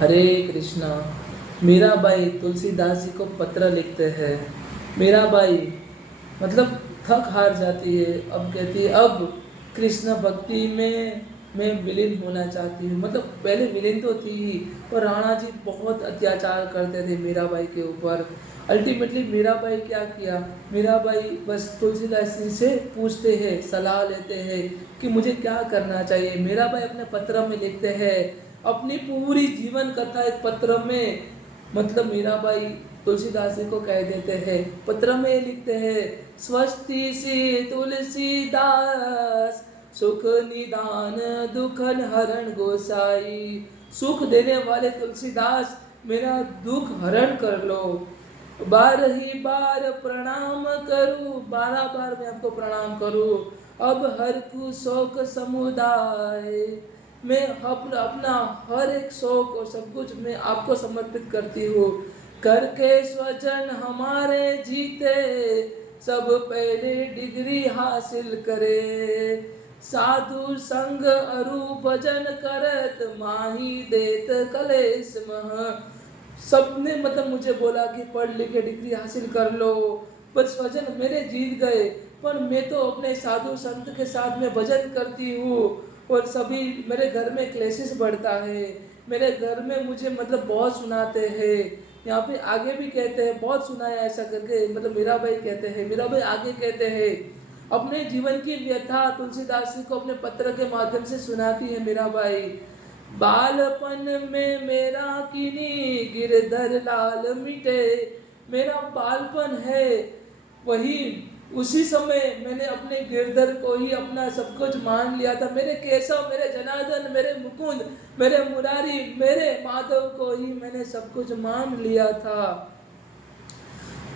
हरे कृष्णा। मीराबाई तुलसीदास जी को पत्र लिखते हैं। मीराबाई मतलब थक हार जाती है, अब कहती है अब कृष्ण भक्ति में मैं विलीन होना चाहती हूँ। मतलब पहले विलीन तो थी ही, पर राणा जी बहुत अत्याचार करते थे मीराबाई के ऊपर। अल्टीमेटली मीराबाई क्या किया, मीराबाई बस तुलसीदास जी से पूछते हैं, सलाह लेते हैं कि मुझे क्या करना चाहिए। मीराबाई अपने पत्र में लिखते हैं अपनी पूरी जीवन कथा एक पत्र में। मतलब मीराबाई तुलसीदास जी को कह देते हैं, पत्र में लिखते हैं, स्वस्ति श्री तुलसीदास सुख निदान दुखन हरण गोसाई। सुख देने वाले तुलसीदास मेरा दुख हरण कर लो। बार ही बार प्रणाम करूं, 12 बार मैं आपको प्रणाम करूं। अब हर को शोक समुदाय, मैं अपना हर एक शौक और सब कुछ मैं आपको समर्पित करती हूँ। करके स्वजन हमारे जीते, सब पहले डिग्री हासिल करे। साधु संग अरु भजन करत, माही देत कलेश मह। सबने मतलब मुझे बोला कि पढ़ लिख के डिग्री हासिल कर लो, पर स्वजन मेरे जीत गए। पर मैं तो अपने साधु संत के साथ में भजन करती हूँ, और सभी मेरे घर में क्लेशिस बढ़ता है। मेरे घर में मुझे मतलब बहुत सुनाते हैं। यहाँ पे आगे भी कहते हैं बहुत सुनाया ऐसा करके, मतलब मीराबाई कहते हैं। मीराबाई आगे कहते हैं अपने जीवन की व्यथा तुलसीदास जी को अपने पत्र के माध्यम से सुनाती है मीराबाई। बालपन में मेरा किनी गिरधर लाल मिटे। मेरा बालपन है वही, उसी समय मैंने अपने गिरधर को ही अपना सब कुछ मान लिया था। मेरे केशव, मेरे जनार्दन, मेरे मुकुंद, मेरे मुरारी, मेरे माधव को ही मैंने सब कुछ मान लिया था।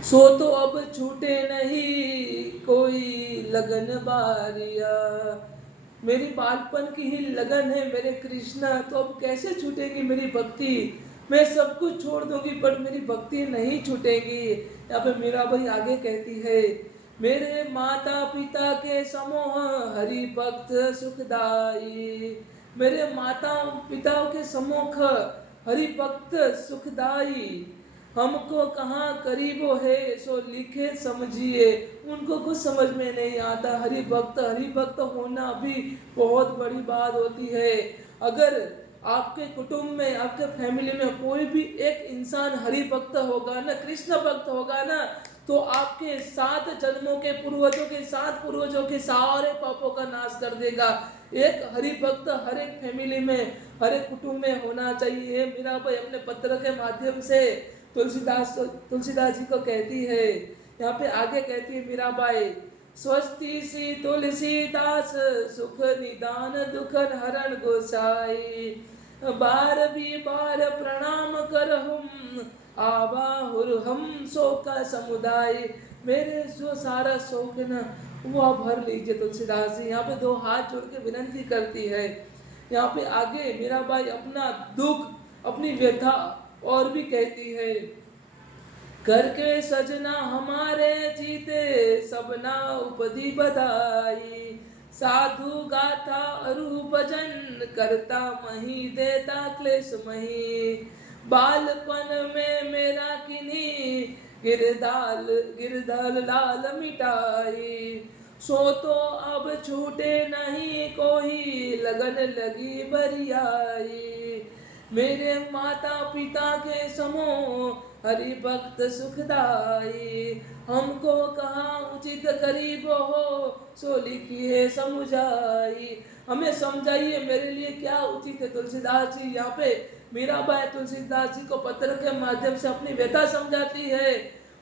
सो तो अब छूटे नहीं कोई लगन बारिया। मेरी बालपन की ही लगन है मेरे कृष्णा, तो अब कैसे छूटेगी मेरी भक्ति। मैं सब कुछ छोड़ दूंगी पर मेरी भक्ति नहीं छूटेगी। यहाँ पे मीराबाई आगे कहती है, मेरे माता पिता के समोह हरि भक्त सुखदाई। मेरे माता पिता के सम्मुख हरि भक्त सुखदाई। हमको कहाँ करीबो है सो लिखे समझिए। उनको कुछ समझ में नहीं आता। हरि भक्त होना भी बहुत बड़ी बात होती है। अगर आपके कुटुंब में, आपके फैमिली में कोई भी एक इंसान हरि भक्त होगा ना, कृष्ण भक्त होगा ना, तो आपके 7 जन्मों के पूर्वजों के 7 पूर्वजों के सारे पापों का नाश कर देगा। एक हरि भक्त हर एक फैमिली में, हर एक कुटुंब में होना चाहिए। मीराबाई अपने पत्र के माध्यम से तुलसीदास जी को कहती है। यहाँ पे आगे कहती है मीराबाई, स्वस्ति श्री तुलसीदास सुख निदान दुखन हरण गोसाई। बार भी बार प्रणाम करहुम, आबाहुर हम शोक का समुदाय। मेरे जो सारा शोक है ना वो आप भर लीजिए तुलसीदास जी। यहाँ पे 2 हाथ जोड़ के विनंती करती है। यहाँ पे आगे मीराबाई अपना दुख, अपनी व्यथा और भी कहती है, करके सजना हमारे जीते सबना उपधि बधाई। साधु गाथा अरु भजन करता मही देता क्लेश मही। बालपन में मेरा किन्हीं गिरधर लाल मिटाई। सो तो अब छूटे नहीं कोई लगन लगी बरियाई। मेरे माता पिता के समूह हरि भक्त सुखदाई। हमको कहाँ उचित करीब हो सो लिखिए समझाई। हमें समझाइए मेरे लिए क्या उचित है। तुलसीदास जी यहाँ पे मीराबाई तुलसीदास जी को पत्र के माध्यम से अपनी व्यथा समझाती है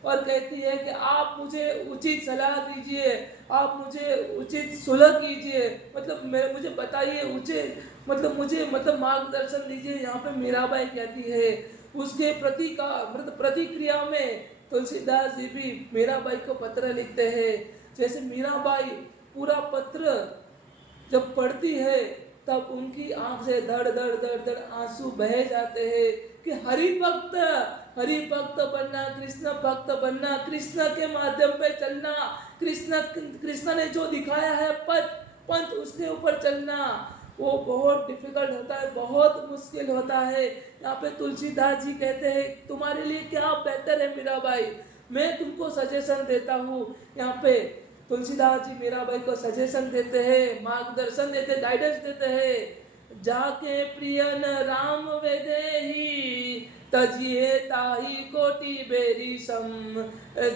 और कहती है कि आप मुझे उचित सलाह दीजिए, आप मुझे उचित सुलह कीजिए। मतलब मुझे बताइए उचित, मतलब मुझे मार्गदर्शन दीजिए। यहाँ पे मीराबाई कहती है। उसके प्रति का मतलब प्रतिक्रिया में तुलसीदास जी भी मीराबाई को पत्र लिखते हैं। जैसे मीराबाई पूरा पत्र जब पढ़ती है तब उनकी आंख से धड़ धड़ धड़ धड़ आंसू बह जाते हैं कि हरि भक्त बनना, कृष्ण भक्त बनना, कृष्ण के माध्यम पे चलना, कृष्ण ने जो दिखाया है पथ पंथ उसके ऊपर चलना। वो बहुत डिफिकल्ट होता है, बहुत मुश्किल होता है। यहाँ पे तुलसीदास जी कहते हैं तुम्हारे लिए क्या बेहतर है मीराबाई, मैं तुमको सजेशन देता हूँ। यहाँ पे तुलसीदास जी मीराबाई को सजेशन देते हैं, मार्गदर्शन देते, गाइडेंस देते हैं। जाके प्रियन राम वेदेही तजिए ताही कोटि बेरी सम,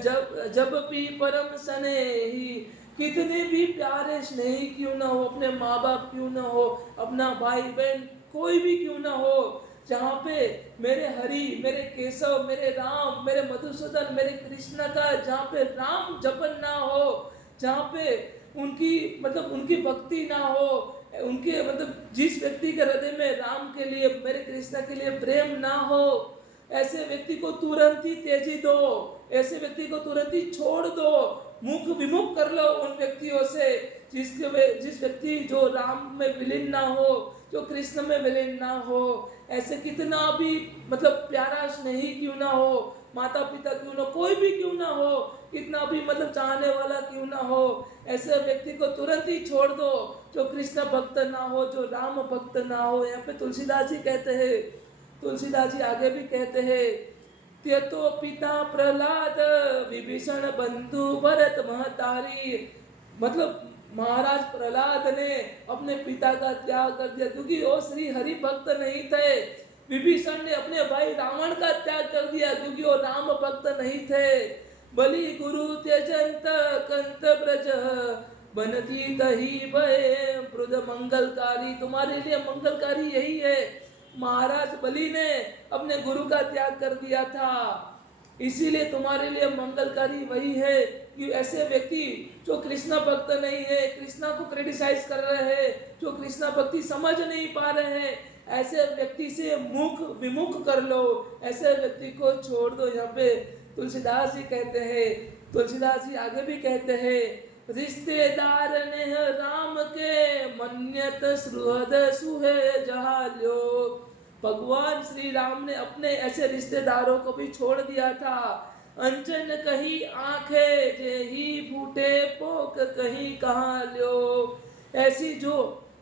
जब जब भी परम स्नेही। कितने भी प्यारे स्नेही क्यों ना हो, अपने माँ बाप क्यों ना हो, अपना भाई बहन कोई भी क्यों ना हो, जहाँ पे मेरे हरि, मेरे केशव, मेरे राम, मेरे मधुसूदन, मेरे कृष्ण का जहाँ पे राम जपन ना हो, जहाँ पे उनकी मतलब उनकी भक्ति ना हो, उनके मतलब जिस व्यक्ति के हृदय में राम के लिए, मेरे कृष्ण के लिए प्रेम ना हो, ऐसे व्यक्ति को तुरंत ही तेजी दो, ऐसे व्यक्ति को तुरंत ही छोड़ दो, मुख विमुख कर लो उन व्यक्तियों से। जिस व्यक्ति जो राम में विलीन ना हो, जो कृष्ण में विलीन ना हो, ऐसे कितना भी मतलब प्यारा स्नेही क्यों ना हो, माता पिता क्यों ना, कोई भी क्यों ना हो, कितना भी मतलब चाहने वाला क्यों ना हो, ऐसे व्यक्ति को तुरंत ही छोड़ दो जो कृष्ण भक्त ना हो, जो राम भक्त ना हो। यहाँ पे तुलसीदास जी कहते हैं, तुलसीदास जी आगे भी कहते हैं, त्यतो पिता प्रहलाद विभीषण बंधु भरत महतारी। मतलब महाराज प्रहलाद ने अपने पिता का त्याग कर दिया क्योंकि वो श्री हरि भक्त नहीं थे। विभीषण ने अपने भाई रावण का त्याग कर दिया क्योंकि वो राम भक्त नहीं थे। बलि गुरु त्यजंत कंत ब्रज बनती तही भय प्रुद मंगलकारी। तुम्हारे लिए मंगलकारी यही है, महाराज बलि ने अपने गुरु का त्याग कर दिया था, इसीलिए तुम्हारे लिए मंगलकारी वही है कि ऐसे व्यक्ति जो कृष्णा भक्त नहीं है, कृष्णा को क्रिटिसाइज कर रहे हैं, जो कृष्णा भक्ति समझ नहीं पा रहे हैं, ऐसे व्यक्ति से मुख विमुख कर लो, ऐसे व्यक्ति को छोड़ दो। यहाँ पे तुलसीदास जी कहते हैं, तुलसीदास जी आगे भी कहते हैं, रिश्तेदार ने राम के मन्यत सुहृद सुहे जहाल्यो। भगवान श्री राम ने अपने ऐसे रिश्तेदारों को भी छोड़ दिया था। अंजन कहीं आंखें जे ही फूटे पोक कहीं कहाँ ल्यो। ऐसी जो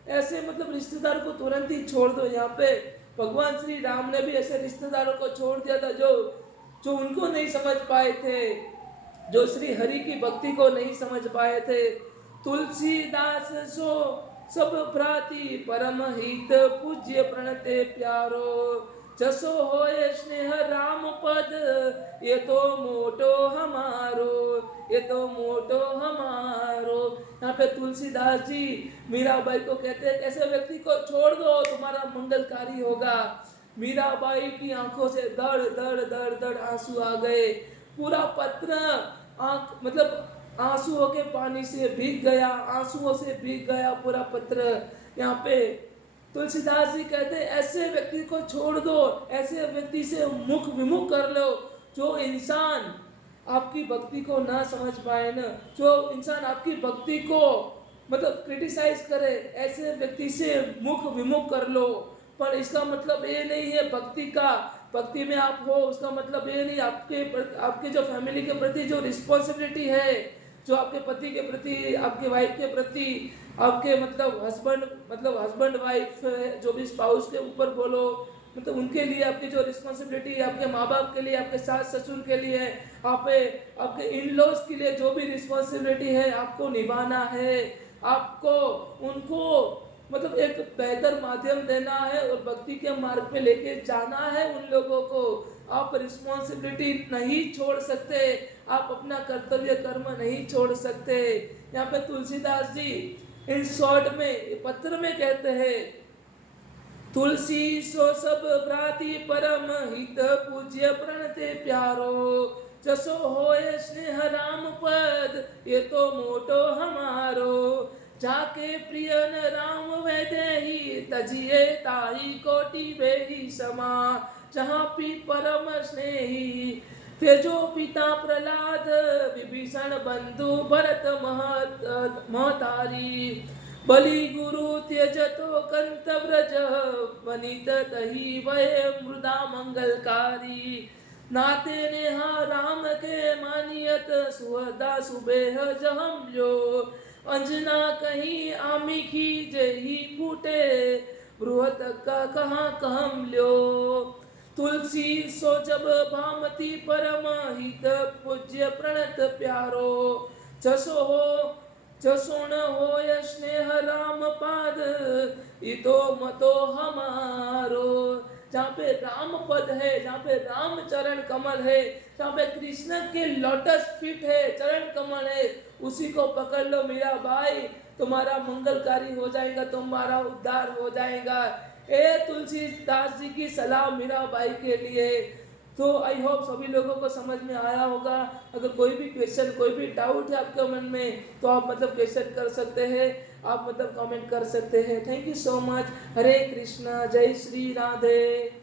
ऐसे मतलब रिश्तेदार को तुरंत ही छोड़ दो। यहाँ पे भगवान श्री राम ने भी ऐसे रिश्तेदारों को छोड़ दिया था जो जो उनको नहीं समझ पाए थे, जो श्री हरि की भक्ति को नहीं समझ पाए थे। तुलसीदास सो सब भ्राति परम हित पूज्य प्रणते प्यारो, जसो होए स्नेह राम पद ये तो मोटो हमारो, ये तो मोटो हमारो। यहाँ पे तुलसीदास जी मीराबाई को कहते हैं ऐसे व्यक्ति को छोड़ दो, तुम्हारा मंगलकारी होगा। मीराबाई की आंखों से दड़ दड़ दड़ दड़ आंसू आ गए, पूरा पत्र आंख मतलब आंसुओं के पानी से भीग गया, आंसुओं से भीग गया पूरा पत्र। यहाँ पे तुलसीदास जी कहते हैं ऐसे व्यक्ति को छोड़ दो, ऐसे व्यक्ति से मुख विमुख कर लो। जो इंसान आपकी भक्ति को ना समझ पाए ना, जो इंसान आपकी भक्ति को मतलब क्रिटिसाइज करे, ऐसे व्यक्ति से मुख विमुख कर लो। पर इसका मतलब ये नहीं है भक्ति का, भक्ति में आप हो उसका मतलब ये नहीं, आपके जो फैमिली के प्रति जो रिस्पॉन्सिबिलिटी है, जो आपके पति के प्रति, आपके वाइफ के प्रति, आपके मतलब हस्बैंड वाइफ जो भी स्पाउस के ऊपर बोलो, मतलब उनके लिए आपकी जो रिस्पॉन्सिबिलिटी है, आपके माँ बाप के लिए, आपके सास ससुर के लिए, आपके इन लॉज के लिए जो भी रिस्पॉन्सिबिलिटी है आपको निभाना है। आपको उनको मतलब एक बेहतर माध्यम देना है और भक्ति के मार्ग पे लेके जाना है उन लोगों को। आप रिस्पॉन्सिबिलिटी नहीं छोड़ सकते, आप अपना कर्तव्य कर्म नहीं छोड़ सकते। यहाँ पे तुलसीदास जी इन शॉर्ट में पत्र में कहते हैं, तुलसी सो सब भ्राति परम हित पूज्य प्रणते प्यारो, जसो होए स्नेह राम पद ये तो मोटो हमारो, जाके प्रियन राम वैदेही तजिए ताही कोटि बेही समा, जहाँ पी परम स्नेही तेजो पिता प्रहलाद विभीषण बंधु भरत महतारी, बलि गुरु त्यजतो कंत व्रज वनित तही वय मृदा मंगलकारी, नाते नेहा राम के मानियत सुहदा सुबेह जहम जो, अंजना कहीं आमी की जही फूटे, बृहत का कहाँ कहम ल्यो। तुलसी सो जब भामती परम हित, पूज्य प्रणत प्यारो। जसो हो जसोण होय स्नेह राम पाद, इतो मतो हमारो। जहाँ पे राम पद है, जहाँ पे राम चरण कमल है, जहाँ पे कृष्ण के लोटस फीट है, चरण कमल है, उसी को पकड़ लो मीरा भाई, तुम्हारा मंगलकारी हो जाएगा, तुम्हारा उद्धार हो जाएगा। ए तुलसीदास जी की सलाह मीरा भाई के लिए। तो आई होप सभी लोगों को समझ में आया होगा। अगर कोई भी क्वेश्चन, कोई भी डाउट है आपके मन में, तो आप क्वेश्चन कर सकते हैं, आप कमेंट कर सकते हैं। Thank you so much. Hare Krishna, जय श्री राधे।